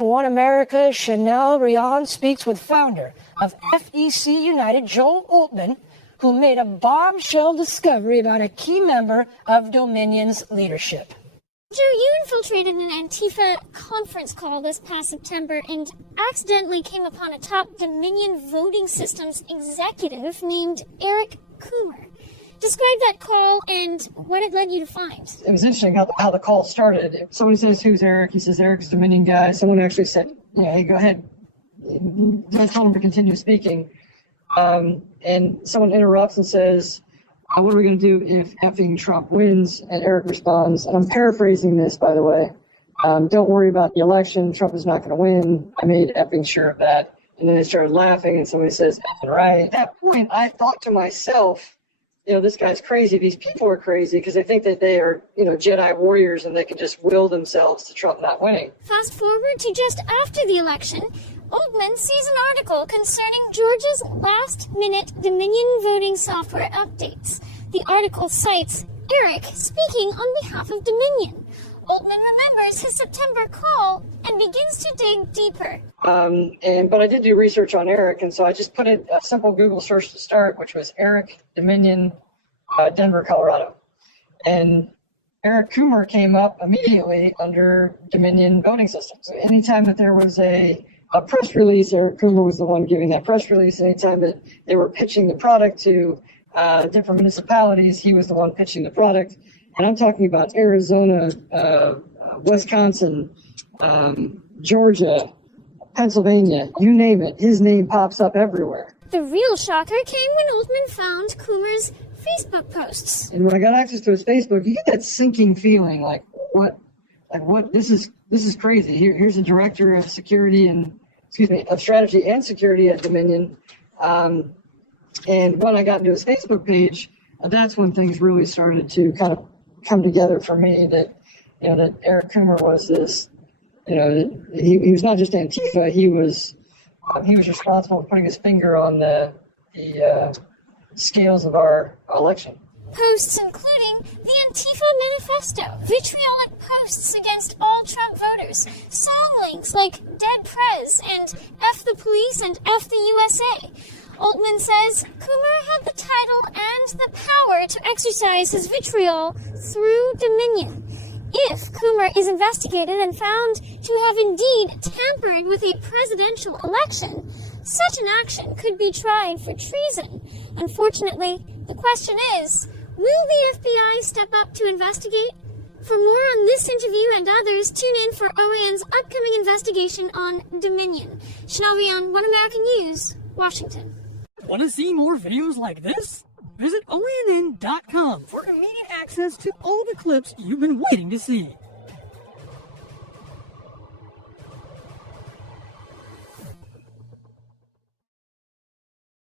One America, Chanel Rion speaks with founder of FEC United, Joel Oltmann, who made a bombshell discovery about a key member of Dominion's leadership. Joe, you infiltrated an Antifa conference call this past September and accidentally came upon a top Dominion voting systems executive named Eric Coomer. Describe that call and what it led you to find. It was interesting how the call started. Somebody says, "Who's Eric?" He says, "Eric's Dominion guy." Someone actually said, "Yeah, hey, go ahead." I told him to continue speaking. And someone interrupts and says, "What are we going to do if effing Trump wins?" And Eric responds, and I'm paraphrasing this, by the way, "Don't worry about the election. Trump is not going to win. I made effing sure of that." And then they started laughing, and somebody says, "Effing right." At that point, I thought to myself, this guy's crazy. These people are crazy because they think that they are, Jedi warriors and they can just will themselves to Trump not winning. Fast forward to just after the election, Oltmann sees an article concerning Georgia's last-minute Dominion voting software updates. The article cites Eric speaking on behalf of Dominion. Oltmann remembers his September call and begins to dig deeper. But I did do research on Eric, and so I just put a simple Google search to start, which was Eric Dominion, Denver, Colorado. And Eric Coomer came up immediately under Dominion voting systems. Anytime that there was a press release, Eric Coomer was the one giving that press release. Anytime that they were pitching the product to different municipalities, he was the one pitching the product. And I'm talking about Arizona, Wisconsin, Georgia, Pennsylvania, you name it. His name pops up everywhere. The real shocker came when Oltmann found Coomer's Facebook posts. And when I got access to his Facebook, you get that sinking feeling like what this is crazy. Here's a director of of strategy and security at Dominion. And when I got into his Facebook page, that's when things really started to kind of come together for me that Eric Coomer was this, he was not just Antifa, he was responsible for putting his finger on the scales of our election. Posts including the Antifa Manifesto, vitriolic posts against all Trump voters, song links like Dead Prez and F the Police and F the USA. Oltmann says Coomer had the title and the power to exercise his vitriol through Dominion. If Coomer is investigated and found to have indeed tampered with a presidential election, such an action could be tried for treason. Unfortunately, the question is, will the FBI step up to investigate? For more on this interview and others, tune in for OAN's upcoming investigation on Dominion. Chanel Rion, One American News, Washington. Want to see more videos like this? Visit OANN.com for immediate access to all the clips you've been waiting to see.